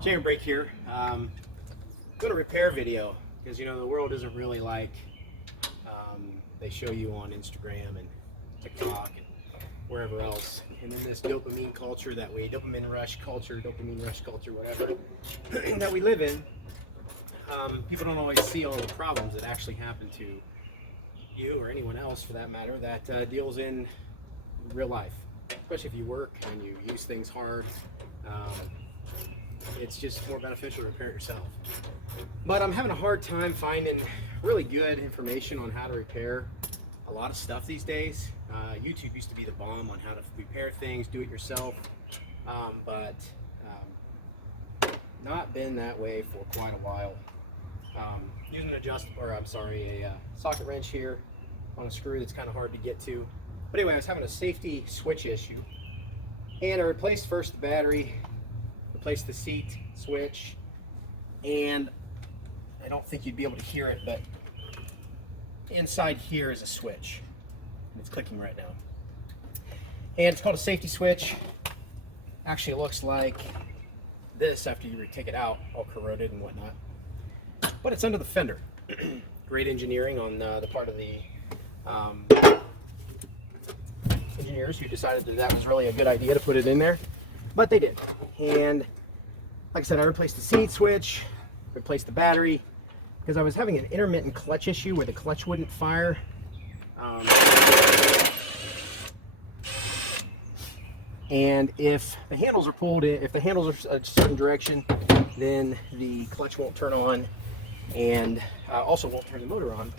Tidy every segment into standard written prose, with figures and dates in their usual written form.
Chamber break here. Go to repair video because the world isn't really like they show you on Instagram and TikTok and wherever else. And in this dopamine culture dopamine rush culture, whatever that we live in, people don't always see all the problems that actually happen to you or anyone else for that matter that deals in real life, especially if you work and you use things hard. It's just more beneficial to repair it yourself. But I'm having a hard time finding really good information on how to repair a lot of stuff these days. YouTube used to be the bomb on how to repair things, do it yourself, but not been that way for quite a while. Using a socket wrench here on a screw that's kind of hard to get to. But anyway, I was having a safety switch issue, and I replaced first the battery, replaced the seat switch, and I don't think you'd be able to hear it, but inside here is a switch. It's clicking right now. And it's called a safety switch. Actually, it looks like this after you take it out, all corroded and whatnot. But it's under the fender. Great engineering on the part of the engineers who decided that was really a good idea to put it in there. But they did. And like I said, I replaced the seat switch, replaced the battery, because I was having an intermittent clutch issue where the clutch wouldn't fire. And if the handles are pulled in, if the handles are a certain direction, then the clutch won't turn on, and also won't turn the motor on.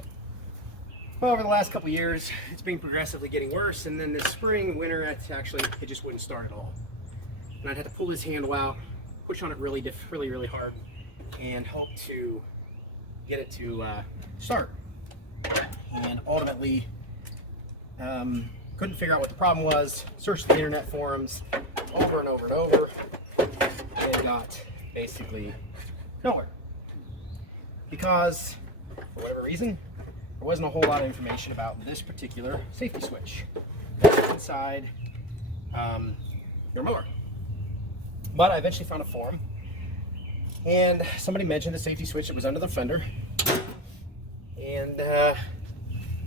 Well, over the last couple years, it's been progressively getting worse, and then this spring, winter, it just wouldn't start at all. And I'd have to pull this handle out, push on it really hard, and hope to get it to start. And ultimately, couldn't figure out what the problem was, searched the internet forums over and over and over, and got basically nowhere. Because, for whatever reason, there wasn't a whole lot of information about this particular safety switch inside your mower. But I eventually found a forum, and somebody mentioned the safety switch that was under the fender, and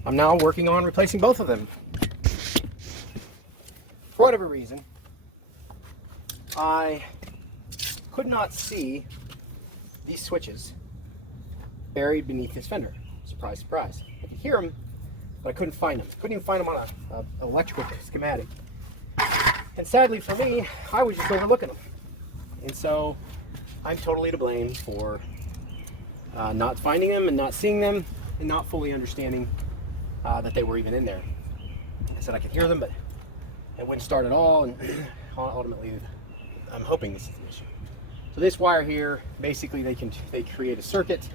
I'm now working on replacing both of them. For whatever reason, I could not see these switches buried beneath this fender. Surprise, surprise. I could hear them, but I couldn't find them. Couldn't even find them on an electrical schematic. And sadly for me, I was just overlooking them. And so I'm totally to blame for not finding them and not seeing them and not fully understanding that they were even in there. I said I could hear them, but it wouldn't start at all, and ultimately I'm hoping this is the issue. So this wire here, basically they create a circuit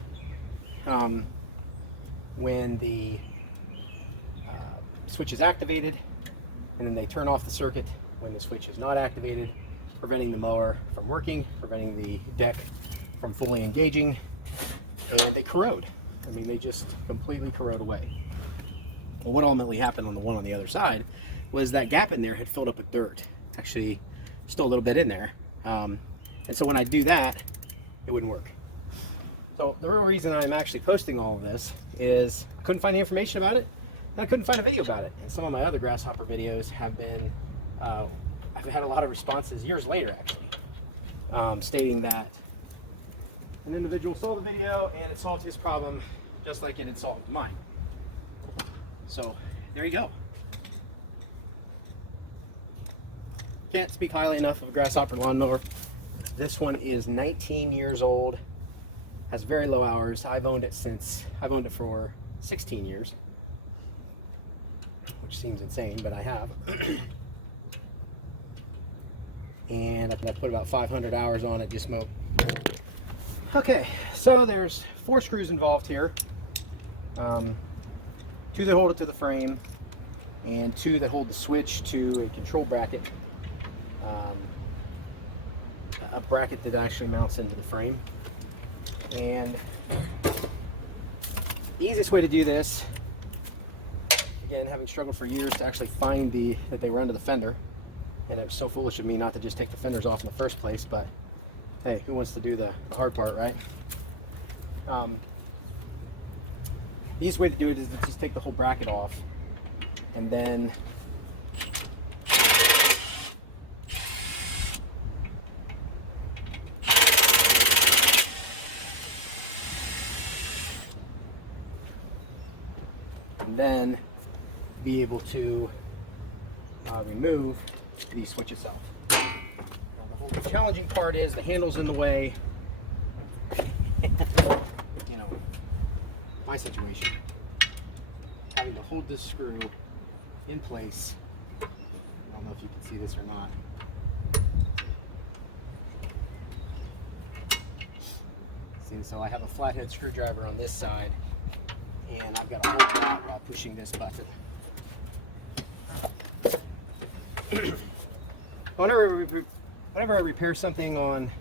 when the switch is activated, and then they turn off the circuit when the switch is not activated, preventing the mower from working, preventing the deck from fully engaging, and they corrode. I mean, they just completely corrode away. Well, what ultimately happened on the one on the other side was that gap in there had filled up with dirt. Actually, still a little bit in there. And so when I do that, it wouldn't work. So the real reason I'm actually posting all of this is I couldn't find the information about it, and I couldn't find a video about it. And some of my other Grasshopper videos have been, I've had a lot of responses years later actually, stating that an individual saw the video and it solved his problem just like it had solved mine. So there you go. Can't speak highly enough of a Grasshopper lawnmower. This one is 19 years old, has very low hours. I've owned it for 16 years, which seems insane, but I have. And I put about 500 hours on it just mowed. Okay, so there's 4 screws involved here. 2 that hold it to the frame, and 2 that hold the switch to a control bracket. A bracket that actually mounts into the frame. And the easiest way to do this, again, having struggled for years to actually find that they were under the fender, and it was so foolish of me not to just take the fenders off in the first place, but hey, who wants to do the hard part, right? The easiest way to do it is to just take the whole bracket off, and then be able to remove the switch itself. Now, the whole challenging part is the handle's in the way. You know, my situation, having to hold this screw in place. I don't know if you can see this or not. See, so I have a flathead screwdriver on this side, and I've got to hold that while pushing this button. Whenever I repair something on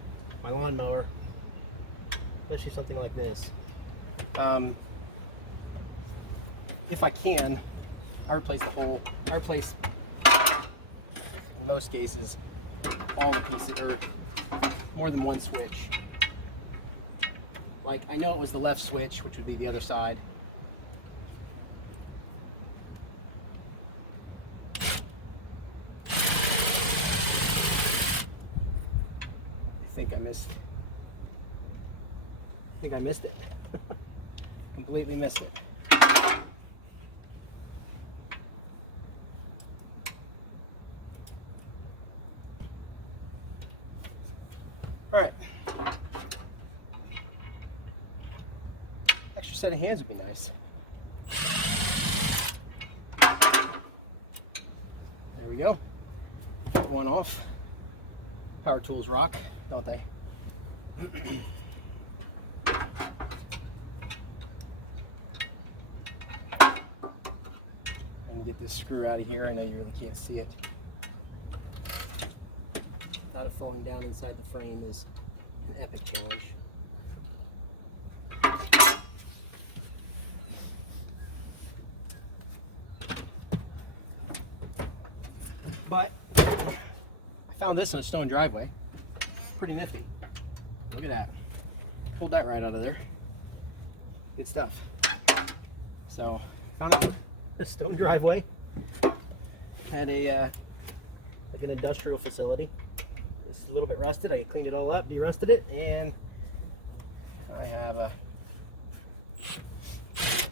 my lawnmower, especially something like this, if I can, I replace in most cases, all the pieces, or more than one switch. Like, I know it was the left switch, which would be the other side. I think I missed it. Completely missed it. All right. Extra set of hands would be nice. There we go. Got one off. Power tools rock, don't they? And get this screw out of here. I know you really can't see it. Without it falling down inside the frame is an epic challenge. But I found this in a stone driveway. Pretty nifty. Look at that. Pulled that right out of there. Good stuff. So, found it in a stone driveway at a like an industrial facility. It's a little bit rusted. I cleaned it all up, de-rusted it, and I have a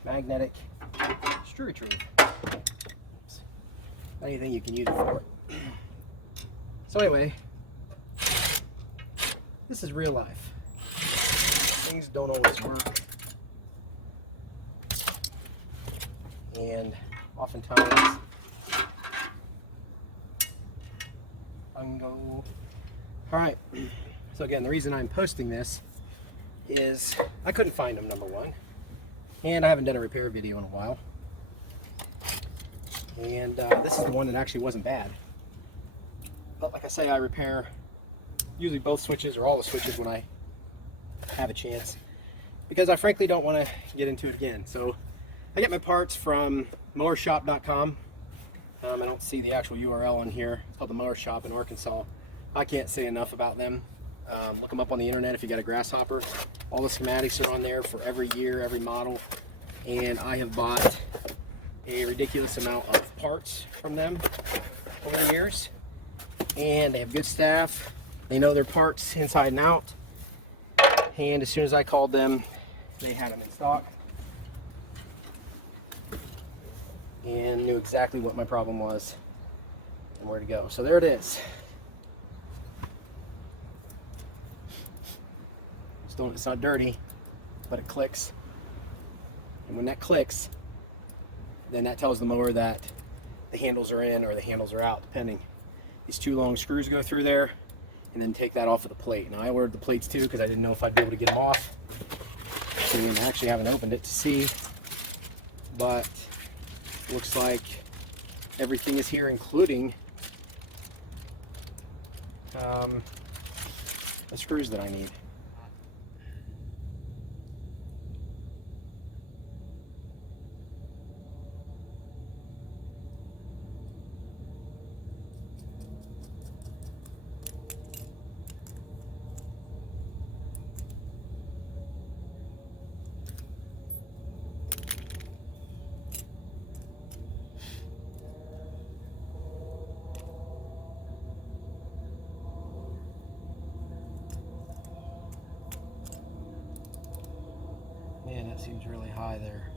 magnetic screw retriever. Anything you can use it for. So anyway, this is real life. Things don't always work. And oftentimes, Alright, so again, the reason I'm posting this is I couldn't find them, number one. And I haven't done a repair video in a while. And this is the one that actually wasn't bad. But like I say, I repair usually both switches or all the switches when I have a chance, because I frankly don't want to get into it again. So I get my parts from mowershop.com. I don't see the actual URL on here. It's called the Mower Shop in Arkansas. I can't say enough about them. Look them up on the internet if you got a Grasshopper. All the schematics are on there for every year, every model. And I have bought a ridiculous amount of parts from them over the years. And they have good staff. They know their parts inside and out. And as soon as I called them, they had them in stock. And knew exactly what my problem was and where to go. So there it is. It's not dirty, but it clicks. And when that clicks, then that tells the mower that the handles are in or the handles are out, depending. These two long screws go through there, and then take that off of the plate. Now I ordered the plates too because I didn't know if I'd be able to get them off. And I actually haven't opened it to see, but looks like everything is here, including the screws that I need. Seems really high there.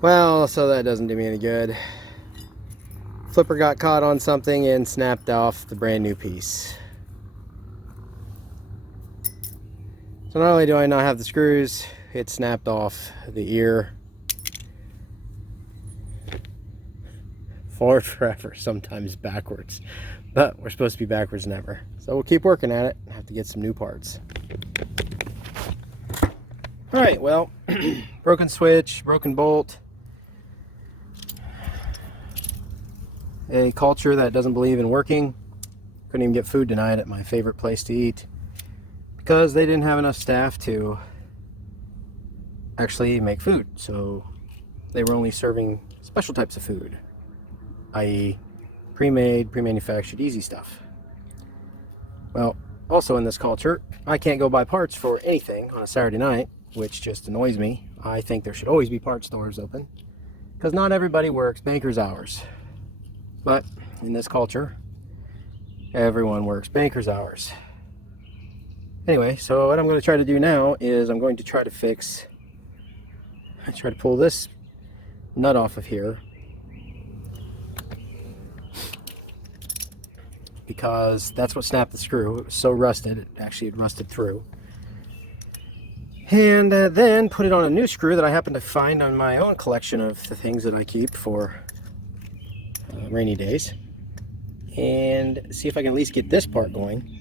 Well, so that doesn't do me any good. Flipper got caught on something and snapped off the brand new piece. So not only do I not have the screws, it snapped off the ear. Forward forever, sometimes backwards. But we're supposed to be backwards never. So we'll keep working at it. I have to get some new parts. Alright, well, broken switch, broken bolt. A culture that doesn't believe in working. Couldn't even get food tonight at my favorite place to eat because they didn't have enough staff to actually make food. So they were only serving special types of food, i.e. pre-made, pre-manufactured, easy stuff. Well, also in this culture, I can't go buy parts for anything on a Saturday night, which just annoys me. I think there should always be parts stores open because not everybody works banker's hours. But in this culture, everyone works banker's hours. Anyway, so what I'm going to try to do now is I'm going to try to pull this nut off of here, because that's what snapped the screw. It was so rusted, it actually had rusted through. And then put it on a new screw that I happen to find on my own collection of the things that I keep for rainy days, and see if I can at least get this part going,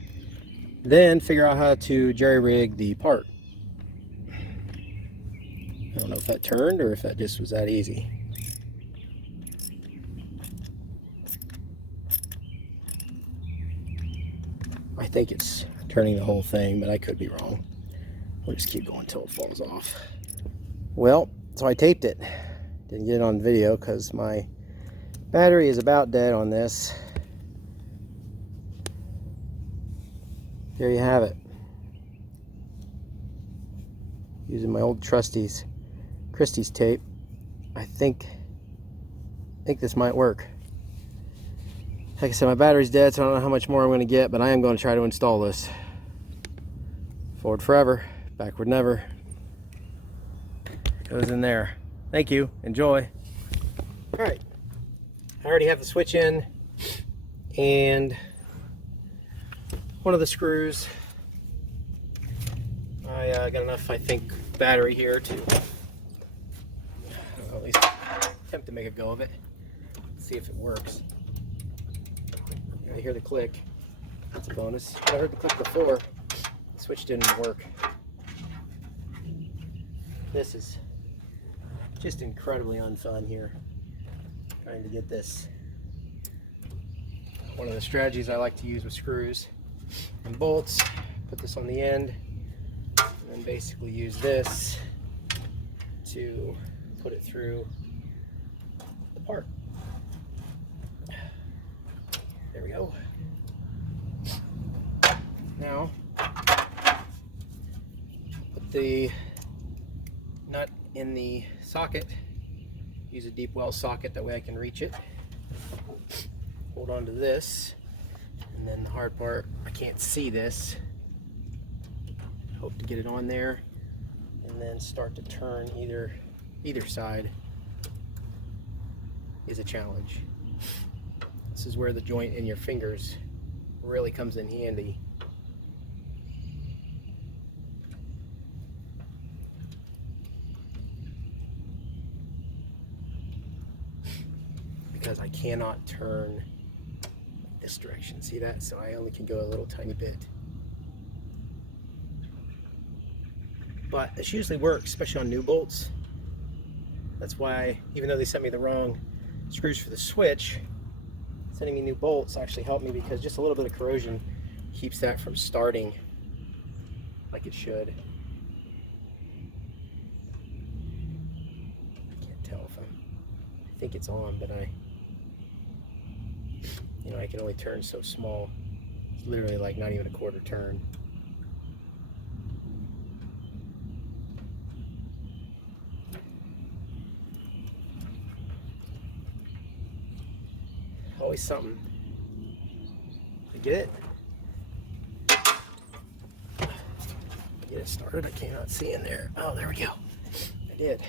then figure out how to jerry-rig the part. I don't know if that turned or if that just was that easy. I think it's turning the whole thing, but I could be wrong. We'll just keep going until it falls off. Well, so I taped it. Didn't get it on video because my battery is about dead on this. There you have it. Using my old Christie's tape. I think this might work. Like I said, my battery's dead, so I don't know how much more I'm going to get, but I am going to try to install this. Forward forever, backward never. Goes in there. Thank you. Enjoy. All right. I already have the switch in and one of the screws. I got enough, I think, battery here to at least attempt to make a go of it. See if it works. I hear the click. That's a bonus. I heard the click before. The switch didn't work. This is just incredibly unfun here. Trying to get this. One of the strategies I like to use with screws and bolts, put this on the end, and then basically use this to put it through the part. There we go. Now, put the nut in the socket. Use a deep well socket, that way I can reach it. Hold on to this, and then the hard part, I can't see this. Hope to get it on there, and then start to turn either side is a challenge. This is where the joint in your fingers really comes in handy. Because I cannot turn this direction. See that? So I only can go a little tiny bit. But this usually works, especially on new bolts. That's why, even though they sent me the wrong screws for the switch, sending me new bolts actually helped me, because just a little bit of corrosion keeps that from starting like it should. Can't tell if I think it's on, but I can only turn so small. It's literally like not even a quarter turn. Always something. You get it? Get it started. I cannot see in there. Oh, there we go. I did.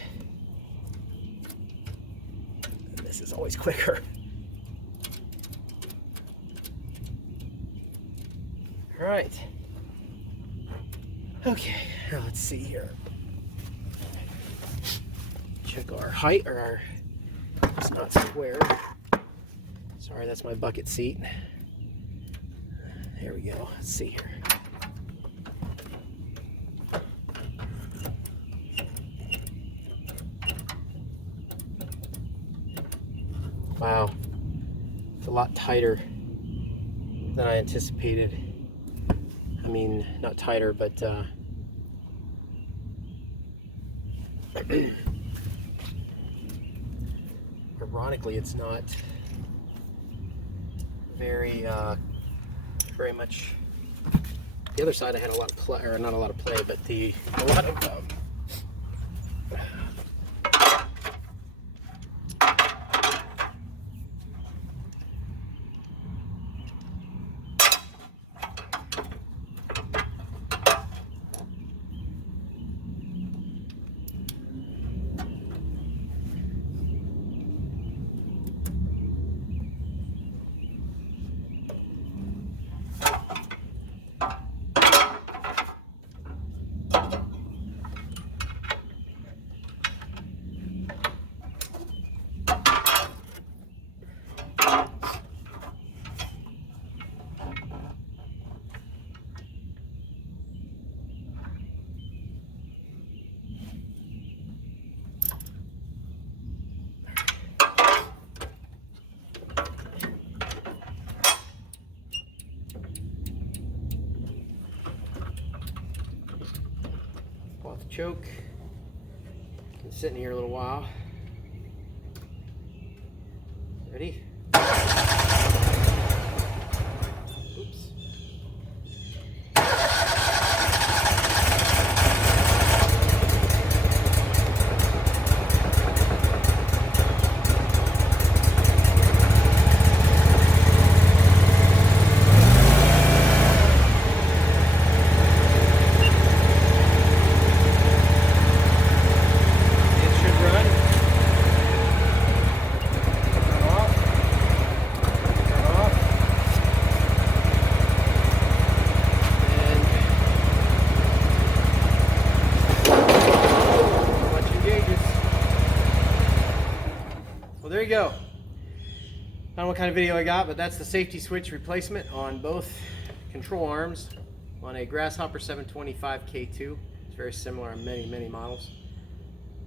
This is always quicker. All right. Okay, now let's see here. Check our height, or our, it's not square. Sorry, that's my bucket seat. There we go. Let's see here. Wow, it's a lot tighter than I anticipated. I mean, not tighter, but ironically, it's not very much. The other side I had a lot of play, or not a lot of play, but a lot of choke. Been sitting here a little while. Ready? Oops. Well, there you go. I don't know what kind of video I got, but that's the safety switch replacement on both control arms on a Grasshopper 725 K2. It's very similar on many models.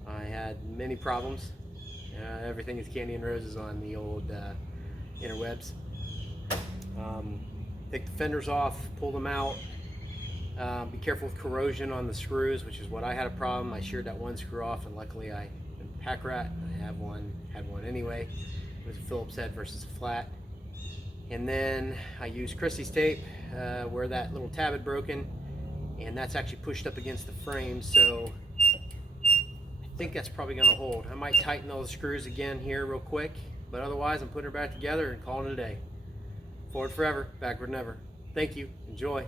I had many problems. Everything is candy and roses on the old interwebs. Take the fenders off, pull them out. Be careful with corrosion on the screws, which is what I had a problem. I sheared that one screw off, and luckily I pack rat. I had one anyway. It was a Phillips head versus a flat. And then I used Christie's tape where that little tab had broken, and that's actually pushed up against the frame, so I think that's probably going to hold. I might tighten those screws again here real quick, but otherwise I'm putting her back together and calling it a day. Forward forever, backward never. Thank you. Enjoy.